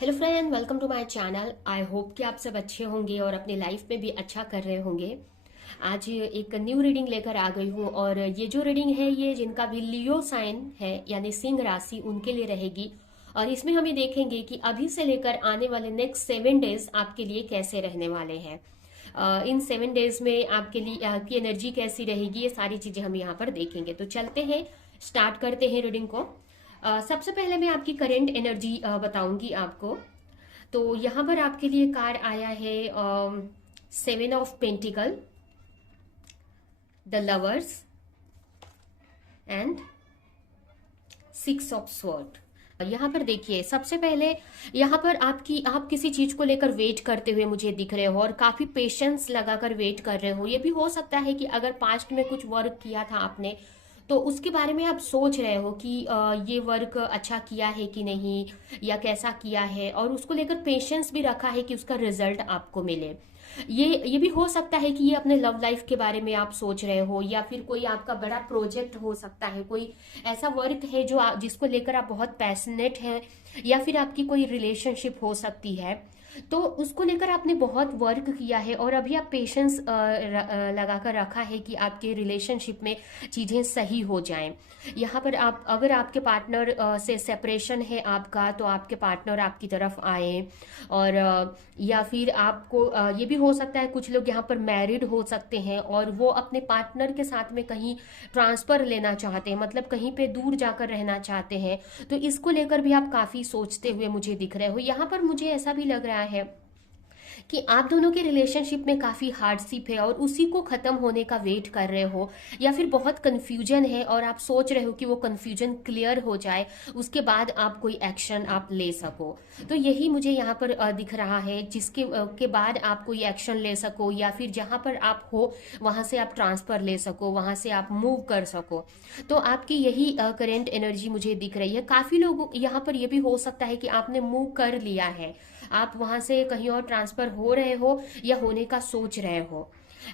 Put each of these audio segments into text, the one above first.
Hello friend, welcome to my channel. I hope कि आप सब अच्छे होंगे और अपनी लाइफ में भी अच्छा कर रहे होंगे। आज एक न्यू रीडिंग लेकर आ गई हूँ और ये जो रीडिंग है ये जिनका भी लियो साइन है यानी सिंह राशि उनके लिए रहेगी। और इसमें हम ये देखेंगे कि अभी से लेकर आने वाले नेक्स्ट 7 डेज आपके लिए कैसे रहने वाले हैं। इन 7 डेज में आपके लिए आपकी एनर्जी कैसी रहेगी, ये सारी चीजें हम यहाँ पर देखेंगे। तो चलते हैं, स्टार्ट करते हैं रीडिंग को। सबसे पहले मैं आपकी करेंट एनर्जी बताऊंगी आपको। तो यहाँ पर आपके लिए कार्ड आया है 7 of pentacle, the lovers and 6 of sword. यहाँ पर देखिए, सबसे पहले यहाँ पर आप किसी चीज को लेकर वेट करते हुए मुझे दिख रहे हो और काफी पेशेंस लगाकर वेट कर रहे हो। ये भी हो सकता है कि अगर पास्ट में कुछ वर्क किया था आपने तो उसके बारे में आप सोच रहे हो कि ये वर्क अच्छा किया है कि नहीं या कैसा किया है, और उसको लेकर पेशेंस भी रखा है कि उसका रिजल्ट आपको मिले। ये भी हो सकता है कि ये अपने लव लाइफ के बारे में आप सोच रहे हो, या फिर कोई आपका बड़ा प्रोजेक्ट हो सकता है, कोई ऐसा वर्क है जो जिसको लेकर आप बहुत पैशनेट हैं, या फिर आपकी कोई रिलेशनशिप हो सकती है तो उसको लेकर आपने बहुत वर्क किया है और अभी आप पेशेंस लगाकर रखा है कि आपके रिलेशनशिप में चीज़ें सही हो जाएं। यहाँ पर आप अगर आपके पार्टनर से सेपरेशन है आपका तो आपके पार्टनर आपकी तरफ आए, और या फिर आपको ये भी हो सकता है कुछ लोग यहाँ पर मैरिड हो सकते हैं और वो अपने पार्टनर के साथ में कहीं ट्रांसफर लेना चाहते हैं, मतलब कहीं पे दूर जाकर रहना चाहते हैं। तो इसको लेकर भी आप काफी सोचते हुए मुझे दिख रहे हो। यहाँ पर मुझे ऐसा भी लग रहा है कि आप दोनों के रिलेशनशिप में काफी हार्डशिप है और उसी को खत्म होने का वेट कर रहे हो, या फिर बहुत कंफ्यूजन है और आप सोच रहे हो कि वो कंफ्यूजन क्लियर हो जाए, उसके बाद आप कोई एक्शन आप ले सको। तो यही मुझे यहाँ पर दिख रहा है, जिसके के बाद आप कोई एक्शन ले सको, या फिर जहां पर आप हो वहां से आप ट्रांसफर ले सको, वहां से आप मूव कर सको। तो आपकी यही करेंट एनर्जी मुझे दिख रही है। काफी लोग यहाँ पर ये भी हो सकता है कि आपने मूव कर लिया है, आप वहां से कहीं और ट्रांसफर हो रहे हो या होने का सोच रहे हो,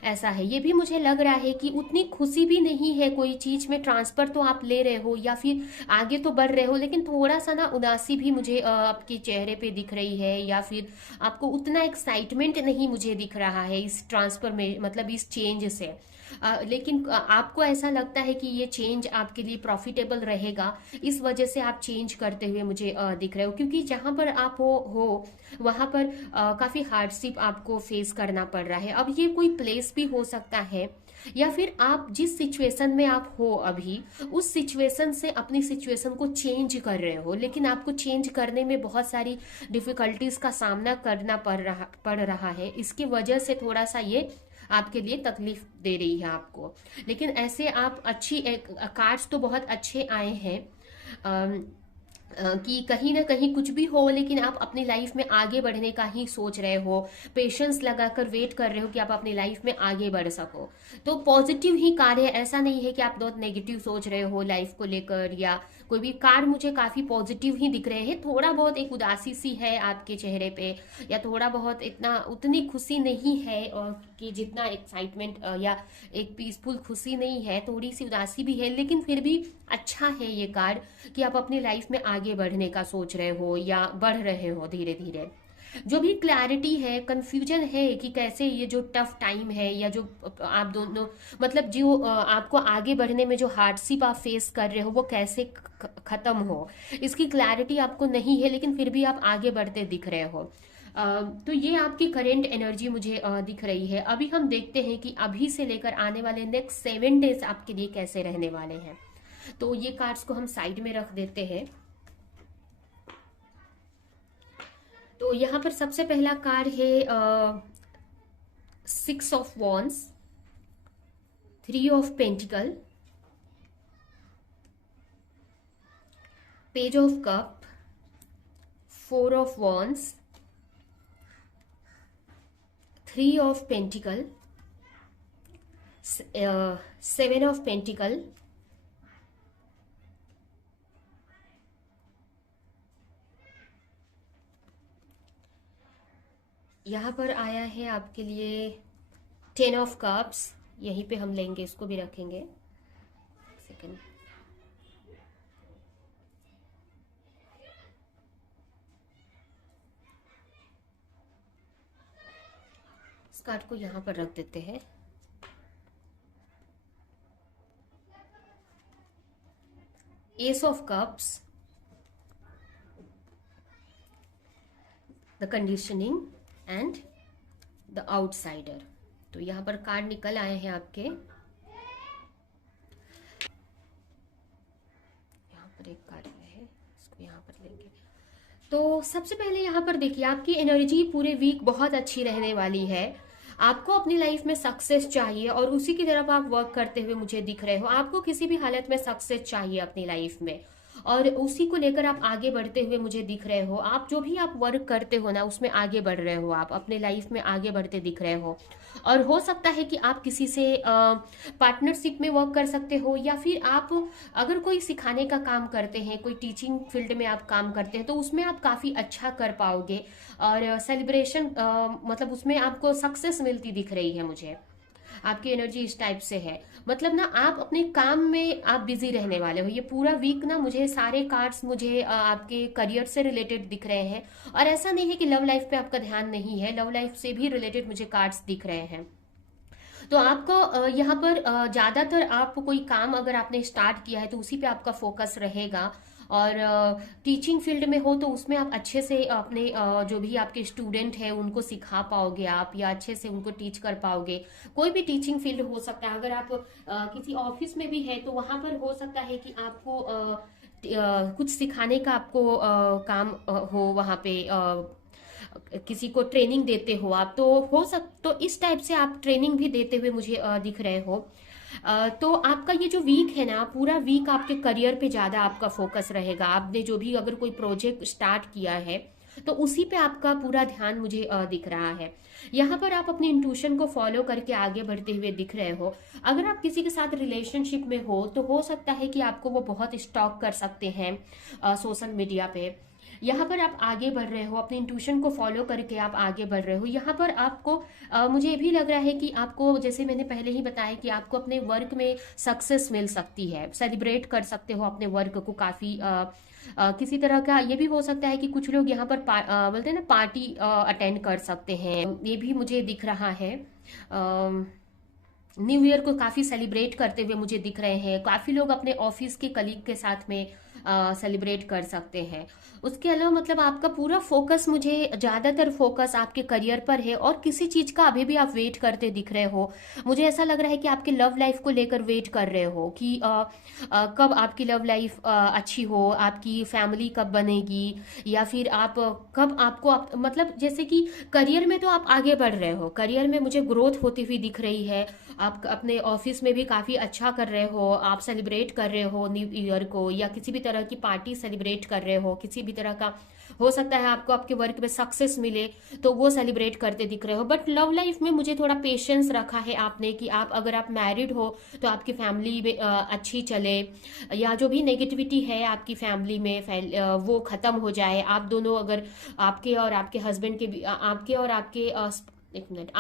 ऐसा है। ये भी मुझे लग रहा है कि उतनी खुशी भी नहीं है कोई चीज में। ट्रांसफर तो आप ले रहे हो या फिर आगे तो बढ़ रहे हो, लेकिन थोड़ा सा ना उदासी भी मुझे आपके चेहरे पे दिख रही है, या फिर आपको उतना एक्साइटमेंट नहीं मुझे दिख रहा है इस ट्रांसफर में, मतलब इस चेंज से। लेकिन आपको ऐसा लगता है कि ये चेंज आपके लिए प्रॉफिटेबल रहेगा, इस वजह से आप चेंज करते हुए मुझे दिख रहे हो। क्योंकि जहां पर आप हो वहां पर काफी हार्डशिप आपको फेस करना पड़ रहा है। अब ये कोई प्लेस भी हो सकता है, या फिर आप जिस सिचुएशन में आप हो अभी उस सिचुएशन से अपनी सिचुएशन को चेंज कर रहे हो, लेकिन आपको चेंज करने में बहुत सारी डिफिकल्टीज का सामना करना पड़ रहा है। इसकी वजह से थोड़ा सा ये आपके लिए तकलीफ दे रही है आपको। लेकिन ऐसे आप अच्छी कार्ड्स तो बहुत अच्छे आए हैं, कि कहीं ना कहीं कुछ भी हो लेकिन आप अपनी लाइफ में आगे बढ़ने का ही सोच रहे हो, पेशेंस लगाकर वेट कर रहे हो कि आप अपनी लाइफ में आगे बढ़ सको। तो पॉजिटिव ही कार्ड है, ऐसा नहीं है कि आप बहुत नेगेटिव सोच रहे हो लाइफ को लेकर, या कोई भी कार्ड मुझे काफी पॉजिटिव ही दिख रहे हैं। थोड़ा बहुत एक उदासी सी है आपके चेहरे पे, या थोड़ा बहुत इतना उतनी खुशी नहीं है, और कि जितना एक्साइटमेंट या एक पीसफुल खुशी नहीं है, थोड़ी सी उदासी भी है, लेकिन फिर भी अच्छा है ये कार्ड कि आप अपनी लाइफ में आगे बढ़ने का सोच रहे हो या बढ़ रहे हो धीरे धीरे। जो भी क्लैरिटी है, कंफ्यूजन है कि कैसे ये जो टफ टाइम है, या जो आप दोनों मतलब जो आपको आगे बढ़ने में जो हार्डशिप आप फेस कर रहे हो वो कैसे खत्म हो, इसकी क्लैरिटी आपको नहीं है, लेकिन फिर भी आप आगे बढ़ते दिख रहे हो। तो ये आपकी करेंट एनर्जी मुझे दिख रही है। अभी हम देखते हैं कि अभी से लेकर आने वाले नेक्स्ट 7 डेज आपके लिए कैसे रहने वाले हैं। तो ये कार्ड्स को हम साइड में रख देते हैं। तो यहाँ पर सबसे पहला कार्ड है 6 of wands, 3 of pentacle, page of cup, 4 of wands, 3 of pentacle, 7 of pentacle, यहाँ पर आया है आपके लिए 10 ऑफ कप्स। यहीं पे हम लेंगे, इसको भी रखेंगे सेकंड। कार्ड को यहाँ पर रख देते हैं। S of cups, the conditioning and the outsider. तो यहाँ पर कार्ड निकल आए हैं आपके। यहाँ पर एक कार्ड है, इसको यहाँ पर लेंगे। तो सबसे पहले यहाँ पर देखिए, आपकी एनर्जी पूरे वीक बहुत अच्छी रहने वाली है। आपको अपनी लाइफ में सक्सेस चाहिए और उसी की तरफ आप वर्क करते हुए मुझे दिख रहे हो। आपको किसी भी हालत में सक्सेस चाहिए अपनी लाइफ में और उसी को लेकर आप आगे बढ़ते हुए मुझे दिख रहे हो। आप जो भी आप वर्क करते हो ना, उसमें आगे बढ़ रहे हो, आप अपने लाइफ में आगे बढ़ते दिख रहे हो। और हो सकता है कि आप किसी से पार्टनरशिप में वर्क कर सकते हो, या फिर आप अगर कोई सिखाने का काम करते हैं, कोई टीचिंग फील्ड में आप काम करते हैं, तो उसमें आप काफ़ी अच्छा कर पाओगे और सेलिब्रेशन मतलब उसमें आपको सक्सेस मिलती दिख रही है मुझे। आपकी एनर्जी इस टाइप से है, मतलब ना आप अपने काम में आप बिजी रहने वाले हो। ये पूरा वीक ना मुझे सारे कार्ड्स मुझे आपके करियर से रिलेटेड दिख रहे हैं। और ऐसा नहीं है कि लव लाइफ पे आपका ध्यान नहीं है, लव लाइफ से भी रिलेटेड मुझे कार्ड्स दिख रहे हैं। तो आपको यहाँ पर ज़्यादातर आप कोई काम अगर आपने स्टार्ट किया है तो उसी पे आपका फोकस रहेगा। और टीचिंग फील्ड में हो तो उसमें आप अच्छे से अपने जो भी आपके स्टूडेंट हैं उनको सिखा पाओगे आप, या अच्छे से उनको टीच कर पाओगे। कोई भी टीचिंग फील्ड हो सकता है। अगर आप किसी ऑफिस में भी है तो वहां पर हो सकता है कि आपको कुछ सिखाने का आपको काम हो वहां पे, किसी को ट्रेनिंग देते हो आप, तो हो तो इस टाइप से आप ट्रेनिंग भी देते हुए मुझे दिख रहे हो। तो आपका ये जो वीक है ना, पूरा वीक आपके करियर पे ज़्यादा आपका फोकस रहेगा। आपने जो भी अगर कोई प्रोजेक्ट स्टार्ट किया है तो उसी पे आपका पूरा ध्यान मुझे दिख रहा है। यहाँ पर आप अपनी इंट्यूशन को फॉलो करके आगे बढ़ते हुए दिख रहे हो। अगर आप किसी के साथ रिलेशनशिप में हो तो हो सकता है कि आपको वो बहुत स्टॉक कर सकते हैं सोशल मीडिया पे। यहाँ पर आप आगे बढ़ रहे हो, अपने इंट्यूशन को फॉलो करके आप आगे बढ़ रहे हो। यहाँ पर आपको मुझे ये भी लग रहा है कि आपको, जैसे मैंने पहले ही बताया, कि आपको अपने वर्क में सक्सेस मिल सकती है। सेलिब्रेट कर सकते हो अपने वर्क को काफ़ी किसी तरह का। ये भी हो सकता है कि कुछ लोग यहाँ पर बोलते हैं ना, पार्टी अटेंड कर सकते हैं, ये भी मुझे दिख रहा है। न्यू ईयर को काफ़ी सेलिब्रेट करते हुए मुझे दिख रहे हैं। काफ़ी लोग अपने ऑफिस के कलीग के साथ में सेलिब्रेट कर सकते हैं। उसके अलावा मतलब आपका पूरा फोकस, मुझे ज़्यादातर फोकस आपके करियर पर है और किसी चीज़ का अभी भी आप वेट करते दिख रहे हो। मुझे ऐसा लग रहा है कि आपके लव लाइफ को लेकर वेट कर रहे हो कि कब आपकी लव लाइफ अच्छी हो, आपकी फैमिली कब बनेगी, या फिर आप कब आपको मतलब जैसे कि करियर में तो आप आगे बढ़ रहे हो, करियर में मुझे ग्रोथ होती हुई दिख रही है। आप अपने ऑफिस में भी काफ़ी अच्छा कर रहे हो, आप सेलिब्रेट कर रहे हो न्यू ईयर को, या किसी भी तरह की पार्टी सेलिब्रेट कर रहे हो, किसी भी तरह का हो सकता है आपको आपके वर्क में सक्सेस मिले तो वो सेलिब्रेट करते दिख रहे हो। बट लव लाइफ में मुझे थोड़ा पेशेंस रखा है आपने, कि आप अगर आप मैरिड हो तो आपकी फैमिली अच्छी चले, या जो भी नेगेटिविटी है आपकी फैमिली में वो ख़त्म हो जाए। आप दोनों, अगर आपके और आपके हस्बैंड के, आपके और आपके एक मिनट,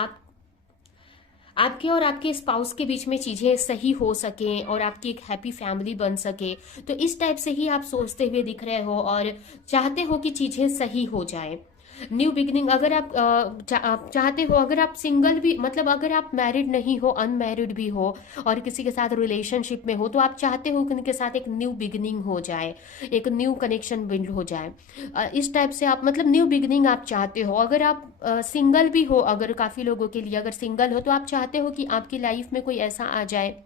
आपके और आपके स्पाउस के बीच में चीज़ें सही हो सकें और आपकी एक हैप्पी फैमिली बन सके। तो इस टाइप से ही आप सोचते हुए दिख रहे हो और चाहते हो कि चीज़ें सही हो जाए। न्यू बिगिनिंग, अगर आप चाहते हो, अगर आप सिंगल भी, मतलब अगर आप मैरिड नहीं हो, अनमैरिड भी हो और किसी के साथ रिलेशनशिप में हो, तो आप चाहते हो कि उनके साथ एक न्यू बिगिनिंग हो जाए, एक न्यू कनेक्शन बिल्ड हो जाए। इस टाइप से आप मतलब न्यू बिगिनिंग आप चाहते हो। अगर आप सिंगल भी हो, अगर काफ़ी लोगों के लिए अगर सिंगल हो, तो आप चाहते हो कि आपकी लाइफ में कोई ऐसा आ जाए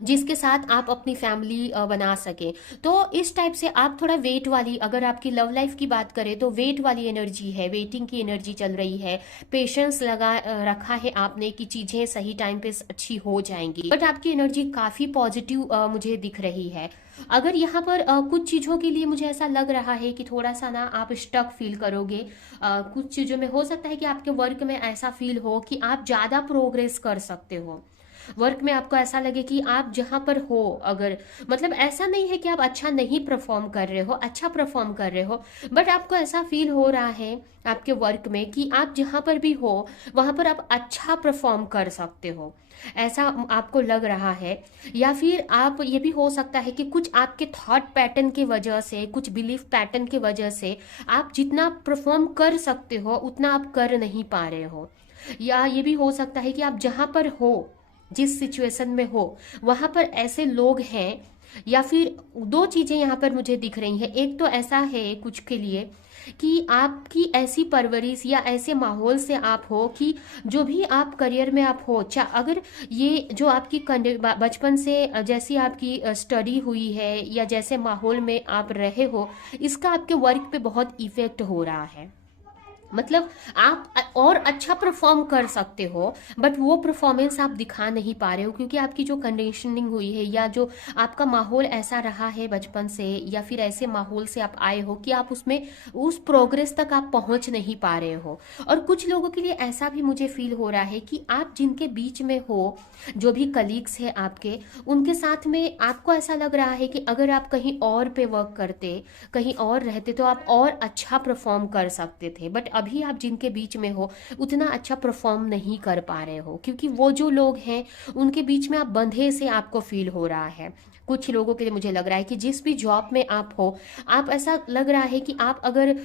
जिसके साथ आप अपनी फैमिली बना सके। तो इस टाइप से आप थोड़ा वेट वाली, अगर आपकी लव लाइफ की बात करें तो वेट वाली एनर्जी है, वेटिंग की एनर्जी चल रही है। पेशेंस लगा रखा है आपने कि चीज़ें सही टाइम पे अच्छी हो जाएंगी। बट आपकी एनर्जी काफ़ी पॉजिटिव मुझे दिख रही है। अगर यहाँ पर कुछ चीज़ों के लिए मुझे ऐसा लग रहा है कि थोड़ा सा ना आप स्टक फील करोगे। कुछ चीज़ों में हो सकता है कि आपके वर्क में ऐसा फील हो कि आप ज़्यादा प्रोग्रेस कर सकते हो। वर्क में आपको ऐसा लगे कि आप जहाँ पर हो, अगर मतलब ऐसा नहीं है कि आप अच्छा नहीं परफॉर्म कर रहे हो, अच्छा परफॉर्म कर रहे हो, बट आपको ऐसा फील हो रहा है आपके वर्क में कि आप जहाँ पर भी हो वहाँ पर आप अच्छा परफॉर्म कर सकते हो, ऐसा आपको लग रहा है। या फिर आप, ये भी हो सकता है कि कुछ आपके थॉट पैटर्न की वजह से, कुछ बिलीफ पैटर्न की वजह से आप जितना परफॉर्म कर सकते हो उतना आप कर नहीं पा रहे हो। या ये भी हो सकता है कि आप जहाँ पर हो, जिस सिचुएशन में हो, वहाँ पर ऐसे लोग हैं, या फिर दो चीज़ें यहाँ पर मुझे दिख रही हैं। एक तो ऐसा है कुछ के लिए कि आपकी ऐसी परवरिश या ऐसे माहौल से आप हो कि जो भी आप करियर में आप हो, अगर ये जो आपकी बचपन से जैसी आपकी स्टडी हुई है या जैसे माहौल में आप रहे हो, इसका आपके वर्क पे बहुत इफेक्ट हो रहा है। मतलब आप और अच्छा परफॉर्म कर सकते हो, बट वो परफॉर्मेंस आप दिखा नहीं पा रहे हो, क्योंकि आपकी जो कंडीशनिंग हुई है या जो आपका माहौल ऐसा रहा है बचपन से, या फिर ऐसे माहौल से आप आए हो कि आप उसमें उस प्रोग्रेस तक आप पहुंच नहीं पा रहे हो। और कुछ लोगों के लिए ऐसा भी मुझे फील हो रहा है कि आप जिनके बीच में हो, जो भी कलीग्स हैं आपके, उनके साथ में आपको ऐसा लग रहा है कि अगर आप कहीं और पे वर्क करते, कहीं और रहते, तो आप और अच्छा परफॉर्म कर सकते थे। बट अभी आप जिनके बीच में हो उतना अच्छा परफॉर्म नहीं कर पा रहे हो, क्योंकि वो जो लोग हैं उनके बीच में आप बंधे से आपको फील हो रहा है। कुछ लोगों के लिए मुझे लग रहा है कि जिस भी जॉब में आप हो, आप ऐसा लग रहा है कि आप अगर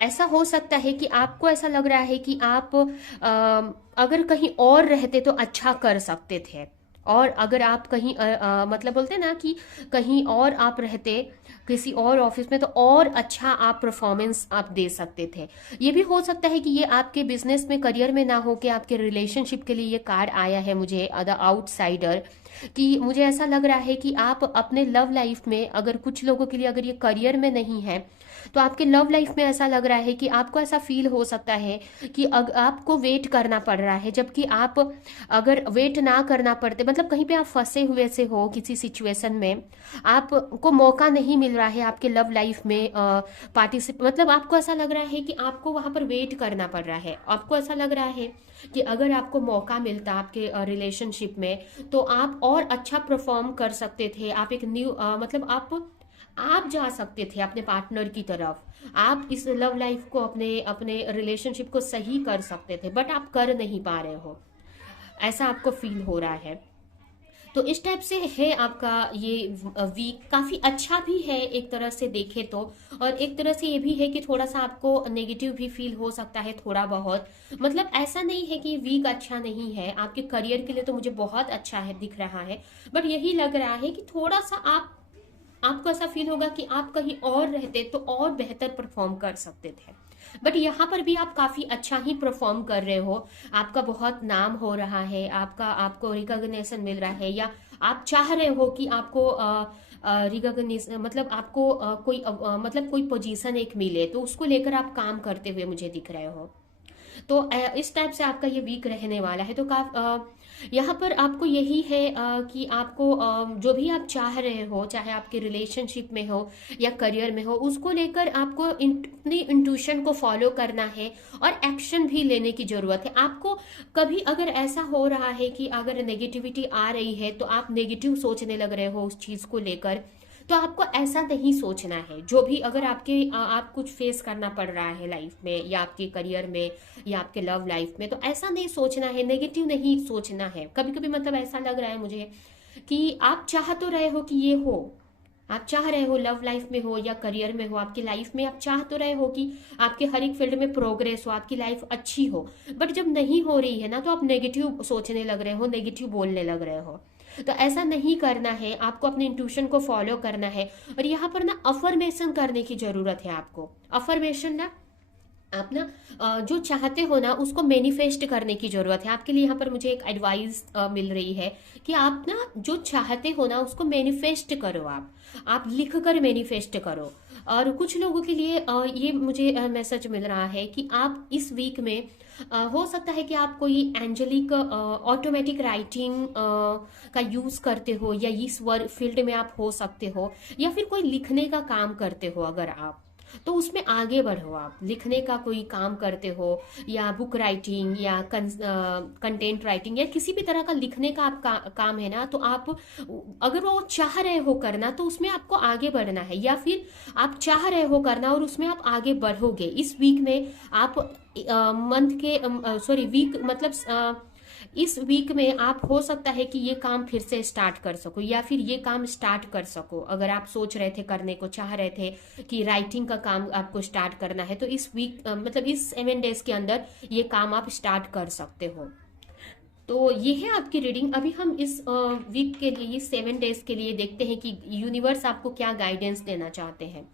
ऐसा हो सकता है कि आपको ऐसा लग रहा है कि आप अगर कहीं और रहते तो अच्छा कर सकते थे, और अगर आप कहीं मतलब बोलते हैं ना कि कहीं और आप रहते किसी और ऑफिस में, तो और अच्छा आप परफॉर्मेंस आप दे सकते थे। ये भी हो सकता है कि ये आपके बिजनेस में, करियर में ना हो, कि आपके रिलेशनशिप के लिए ये कार्ड आया है मुझे, द आउटसाइडर, कि मुझे ऐसा लग रहा है कि आप अपने लव लाइफ में, अगर कुछ लोगों के लिए अगर ये करियर में नहीं है, तो आपके लव लाइफ में ऐसा लग रहा है कि आपको ऐसा फील हो सकता है कि आपको वेट करना पड़ रहा है, जबकि आप अगर वेट ना करना पड़ते, मतलब कहीं पे आप फंसे हुए से हो किसी सिचुएशन में, आपको मौका नहीं मिल रहा है आपके लव लाइफ में पार्टिसिपेट, मतलब आपको ऐसा लग रहा है कि आपको वहां पर वेट करना पड़ रहा है। आपको ऐसा लग रहा है कि अगर आपको मौका मिलता आपके रिलेशनशिप में, तो आप और अच्छा परफॉर्म कर सकते थे। आप एक न्यू मतलब आप जा सकते थे अपने पार्टनर की तरफ, आप इस लव लाइफ को, अपने अपने रिलेशनशिप को सही कर सकते थे, बट आप कर नहीं पा रहे हो, ऐसा आपको फील हो रहा है। तो इस टाइप से है आपका ये वीक। काफ़ी अच्छा भी है एक तरह से देखे तो, और एक तरह से ये भी है कि थोड़ा सा आपको नेगेटिव भी फील हो सकता है थोड़ा बहुत। मतलब ऐसा नहीं है कि वीक अच्छा नहीं है, आपके करियर के लिए तो मुझे बहुत अच्छा है दिख रहा है, बट यही लग रहा है कि थोड़ा सा आपको ऐसा फील होगा कि आप कहीं और रहते तो और बेहतर परफॉर्म कर सकते थे। बट यहाँ पर भी आप काफी अच्छा ही परफॉर्म कर रहे हो, आपका बहुत नाम हो रहा है, आपको रिकॉग्निशन मिल रहा है, या आप चाह रहे हो कि आपको रिकॉग्निशन, मतलब आपको मतलब कोई पोजीशन एक मिले, तो उसको लेकर आप काम करते हुए मुझे दिख रहे हो। तो इस टाइप से आपका ये वीक रहने वाला है। तो यहाँ पर आपको यही है कि आपको जो भी आप चाह रहे हो, चाहे आपके रिलेशनशिप में हो या करियर में हो, उसको लेकर आपको अपनी इंट्यूशन को फॉलो करना है, और एक्शन भी लेने की जरूरत है आपको। कभी अगर ऐसा हो रहा है कि अगर नेगेटिविटी आ रही है, तो आप नेगेटिव सोचने लग रहे हो उस चीज को लेकर, तो आपको ऐसा नहीं सोचना है। जो भी अगर आप कुछ फेस करना पड़ रहा है लाइफ में, या आपके करियर में, या आपके लव लाइफ में, तो ऐसा नहीं सोचना है, नेगेटिव नहीं सोचना है। कभी कभी मतलब ऐसा लग रहा है मुझे कि आप चाह तो रहे हो कि ये हो, आप चाह रहे हो लव लाइफ में हो या करियर में हो, आपकी लाइफ में आप चाह तो रहे हो कि आपके हर एक फील्ड में प्रोग्रेस हो, आपकी लाइफ अच्छी हो, बट जब नहीं हो रही है ना, तो आप नेगेटिव सोचने लग रहे हो, नेगेटिव बोलने लग रहे हो। तो ऐसा नहीं करना है, आपको अपने इंट्यूशन को फॉलो करना है। और यहाँ पर ना अफर्मेशन करने की जरूरत है आपको। अफर्मेशन ना, आप ना जो चाहते हो ना उसको मैनिफेस्ट करने की जरूरत है। आपके लिए यहाँ पर मुझे एक एडवाइस मिल रही है कि आप ना जो चाहते हो ना उसको मैनिफेस्ट करो, आप लिख कर मैनिफेस्ट करो। और कुछ लोगों के लिए ये मुझे मैसेज मिल रहा है कि आप इस वीक में हो सकता है कि आप कोई एंजेलिक ऑटोमेटिक राइटिंग का यूज करते हो, या इस वर्क फील्ड में आप हो सकते हो, या फिर कोई लिखने का काम करते हो। अगर आप तो उसमें आगे बढ़ो, आप लिखने का कोई काम करते हो, या बुक राइटिंग, या कंटेंट राइटिंग, या किसी भी तरह का लिखने का काम है ना, तो आप अगर वो चाह रहे हो करना, तो उसमें आपको आगे बढ़ना है। या फिर आप चाह रहे हो करना और उसमें आप आगे बढ़ोगे। इस वीक में आप मंथ के वीक मतलब इस वीक में आप हो सकता है कि ये काम फिर से स्टार्ट कर सको, या फिर ये काम स्टार्ट कर सको। अगर आप सोच रहे थे, करने को चाह रहे थे कि राइटिंग का काम आपको स्टार्ट करना है, तो इस वीक मतलब इस 7 डेज के अंदर ये काम आप स्टार्ट कर सकते हो। तो ये है आपकी रीडिंग। अभी हम इस वीक के लिए, 7 डेज के लिए देखते हैं कि यूनिवर्स आपको क्या गाइडेंस देना चाहते हैं।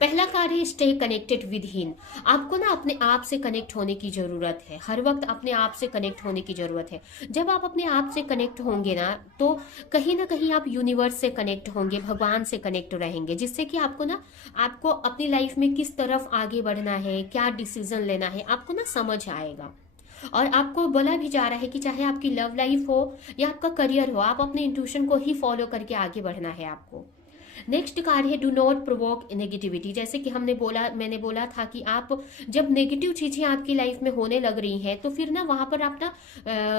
पहला कार्य है स्टे कनेक्टेड विद हिम। आपको ना अपने आप से कनेक्ट होने की जरूरत है, हर वक्त अपने आप से कनेक्ट होने की जरूरत है। जब आप अपने आप से कनेक्ट होंगे तो कहीं ना कहीं आप यूनिवर्स से कनेक्ट होंगे, भगवान से कनेक्ट रहेंगे, जिससे कि आपको अपनी लाइफ में किस तरफ आगे बढ़ना है, क्या डिसीजन लेना है, आपको ना समझ आएगा। और आपको बोला भी जा रहा है कि चाहे आपकी लव लाइफ हो या आपका करियर हो, आप अपने इंट्यूशन को ही फॉलो करके आगे बढ़ना है आपको। नेक्स्ट कार्य है डू नॉट प्रोवोक नेगेटिविटी। जैसे कि मैंने बोला था कि आप जब नेगेटिव चीजें आपकी लाइफ में होने लग रही हैं, तो फिर ना वहां पर आप ना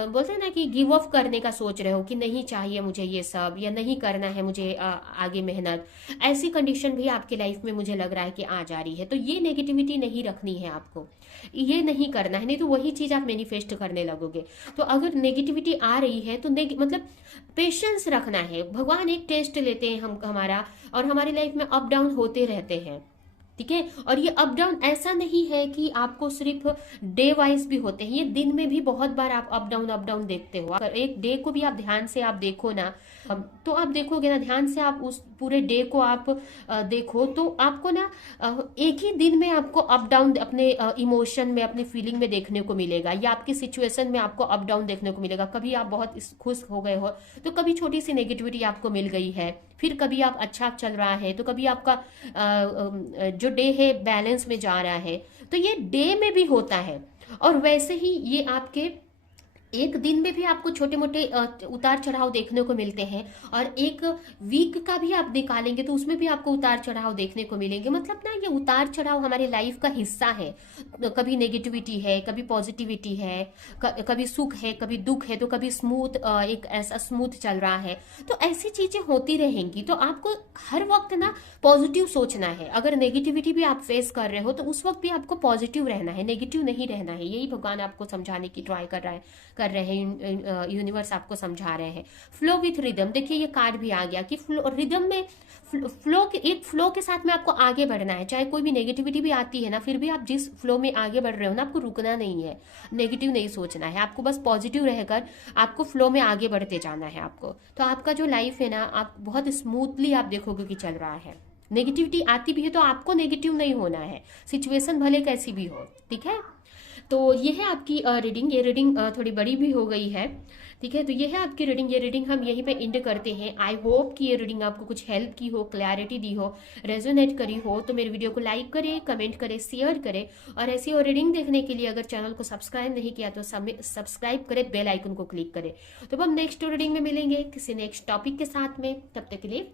बोलते हैं ना कि गिव अप करने का सोच रहे हो कि नहीं चाहिए मुझे ये सब, या नहीं करना है मुझे आगे मेहनत। ऐसी कंडीशन भी आपकी लाइफ में मुझे लग रहा है कि आ जा रही है। तो ये नेगेटिविटी नहीं रखनी है आपको, ये नहीं करना है, नहीं तो वही चीज आप मैनिफेस्ट करने लगोगे। तो अगर नेगेटिविटी आ रही है तो मतलब पेशेंस रखना है। भगवान एक टेस्ट लेते हैं हमारा, और हमारी लाइफ में अप डाउन होते रहते हैं, ठीक है। और ये अप डाउन ऐसा नहीं है कि आपको सिर्फ डे वाइज भी होते हैं, ये दिन में भी बहुत बार आप अप डाउन देखते हो। अगर एक डे को भी आप ध्यान से आप देखो ना, तो आप देखोगे ना, ध्यान से आप उस पूरे डे को आप देखो, तो आपको ना एक ही दिन में आपको अप डाउन अपने इमोशन में, अपने फीलिंग में देखने को मिलेगा, या आपकी सिचुएशन में आपको अप डाउन देखने को मिलेगा। कभी आप बहुत खुश हो गए हो, तो कभी छोटी सी नेगेटिविटी आपको मिल गई है, फिर कभी आप अच्छा चल रहा है, तो कभी आपका जो डे है बैलेंस में जा रहा है। तो ये डे में भी होता है, और वैसे ही ये आपके एक दिन में भी आपको छोटे मोटे उतार चढ़ाव देखने को मिलते हैं, और एक वीक का भी आप निकालेंगे तो उसमें भी आपको उतार चढ़ाव देखने को मिलेंगे। मतलब ना ये उतार चढ़ाव हमारे लाइफ का हिस्सा है। कभी नेगेटिविटी है, कभी पॉजिटिविटी है, कभी सुख है, कभी दुख है, तो कभी स्मूथ, एक ऐसा स्मूथ चल रहा है। तो ऐसी चीजें होती रहेंगी। तो आपको हर वक्त ना पॉजिटिव सोचना है। अगर नेगेटिविटी भी आप फेस कर रहे हो तो उस वक्त भी आपको पॉजिटिव रहना है, नेगेटिव नहीं रहना है। यही भगवान आपको समझाने की ट्राई कर रहे हैं, यूनिवर्स आपको समझा रहे हैं। फ्लो विथ रिदम, देखिए ये कार्ड भी आ गया कि फ्लो रिदम में, फ्लो के साथ में आपको आगे बढ़ना है। चाहे कोई भी नेगेटिविटी भी आती है ना, फिर भी आप जिस फ्लो में आगे बढ़ रहे हो ना, आपको रुकना नहीं है, नेगेटिव नहीं सोचना है, आपको बस पॉजिटिव रहकर आपको फ्लो में आगे बढ़ते जाना है आपको। तो आपका जो लाइफ है ना, आप बहुत स्मूथली आप देखोगे कि चल रहा है। नेगेटिविटी आती भी है तो आपको नेगेटिव नहीं होना है, सिचुएशन भले कैसी भी हो, ठीक है। तो ये है आपकी रीडिंग। ये रीडिंग थोड़ी बड़ी भी हो गई है, ठीक है। तो ये है आपकी रीडिंग। ये रीडिंग हम यहीं पे एंड करते हैं। आई होप कि ये रीडिंग आपको कुछ हेल्प की हो, क्लैरिटी दी हो, रेजोनेट करी हो। तो मेरे वीडियो को लाइक करें, कमेंट करें, शेयर करें, और ऐसी और रीडिंग देखने के लिए अगर चैनल को सब्सक्राइब नहीं किया तो सब्सक्राइब करें, बेल आइकन को क्लिक करें। तो अब हम नेक्स्ट रीडिंग में मिलेंगे किसी नेक्स्ट टॉपिक के साथ में। तब तक के लिए